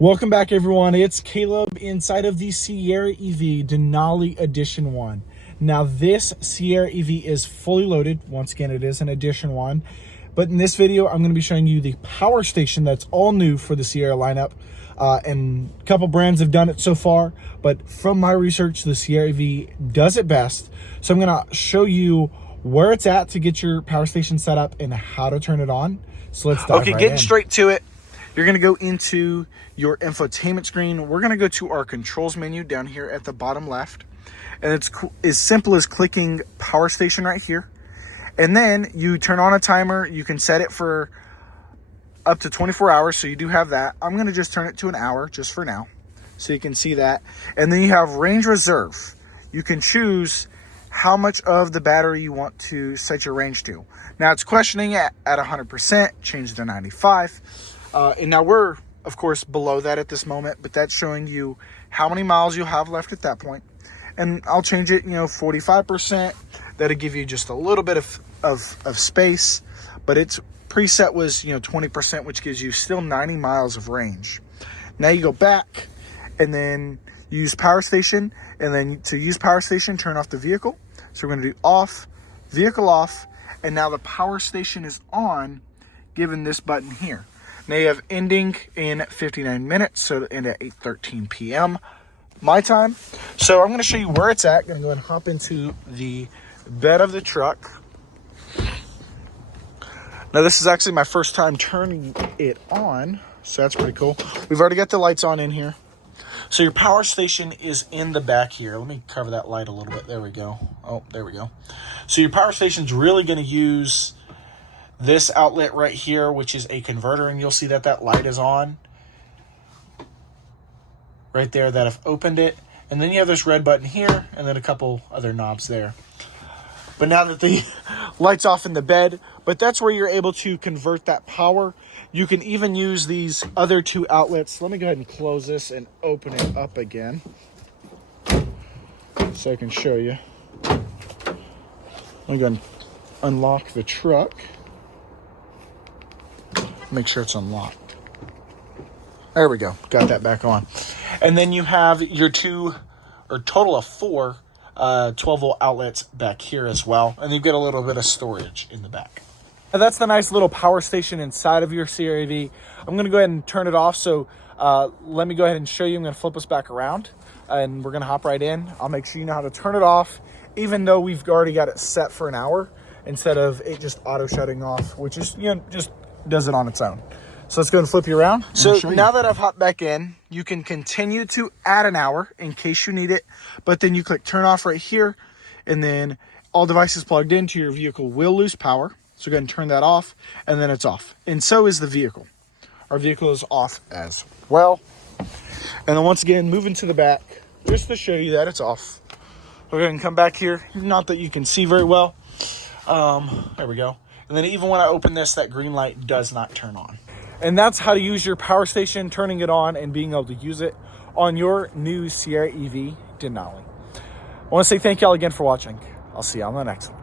Welcome back, everyone. It's Caleb inside of the Sierra EV Denali Edition 1. Now, this Sierra EV is fully loaded. Once again, it is an Edition 1. But in this video, I'm going to be showing you the power station that's all new for the Sierra lineup. And a couple brands have done it so far. But from my research, the Sierra EV does it best. So I'm going to show you where it's at to get your power station set up and how to turn it on. So let's dive right getting in. straight to it. You're going to go into your infotainment screen. We're going to go to our controls menu down here at the bottom left. And it's as simple as clicking power station right here. And then you turn on a timer. You can set it for up to 24 hours. So you do have that. I'm going to just turn it to an hour just for now, so you can see that. And then you have range reserve. You can choose how much of the battery you want to set your range to. Now it's questioning at 100%, change to 95. And now we're, of course, below that at this moment, but that's showing you how many miles you'll have left at that point. And I'll change it, 45%. That'll give you just a little bit of space, but its preset was, 20%, which gives you still 90 miles of range. Now you go back and then use power station, and then to use power station, turn off the vehicle. So we're going to do off, vehicle off, and now the power station is on, given this button here. Now you have ending in 59 minutes, so it'll end at 8:13 p.m. my time. So I'm going to show you where it's at. Going to go ahead and hop into the bed of the truck. Now this is actually my first time turning it on, so that's pretty cool. We've already got the lights on in here. So your power station is in the back here. Let me cover that light a little bit. There we go. Oh, there we go. So your power station's really going to use this outlet right here, which is a converter, and you'll see that that light is on right there, that I've opened it. And then you have this red button here, and then a couple other knobs there. But now that the light's off in the bed, but that's where you're able to convert that power. You can even use these other two outlets. Let me go ahead and close this and open it up again so I can show you. Let me go ahead and unlock the truck. Make sure it's unlocked. There we go. Got that back on. And then you have your total of four 12-volt outlets back here as well. And you've got a little bit of storage in the back. Now that's the nice little power station inside of your Sierra EV. I'm going to go ahead and turn it off. So let me go ahead and show you. I'm going to flip us back around and we're going to hop right in. I'll make sure you know how to turn it off, even though we've already got it set for an hour instead of it just auto shutting off, which is, just does it on its own. So let's go and flip you around. So now that I've hopped back in, you can continue to add an hour in case you need it, but then you click turn off right here, and then all devices plugged into your vehicle will lose power. So go ahead and turn that off, and then it's off. And so is the vehicle. Our vehicle is off as well. And then once again, moving to the back, just to show you that it's off. We're going to come back here. Not that you can see very well. There we go. And then even when I open this, that green light does not turn on. And that's how to use your power station, turning it on and being able to use it on your new Sierra EV Denali. I want to say thank y'all again for watching. I'll see you on the next one.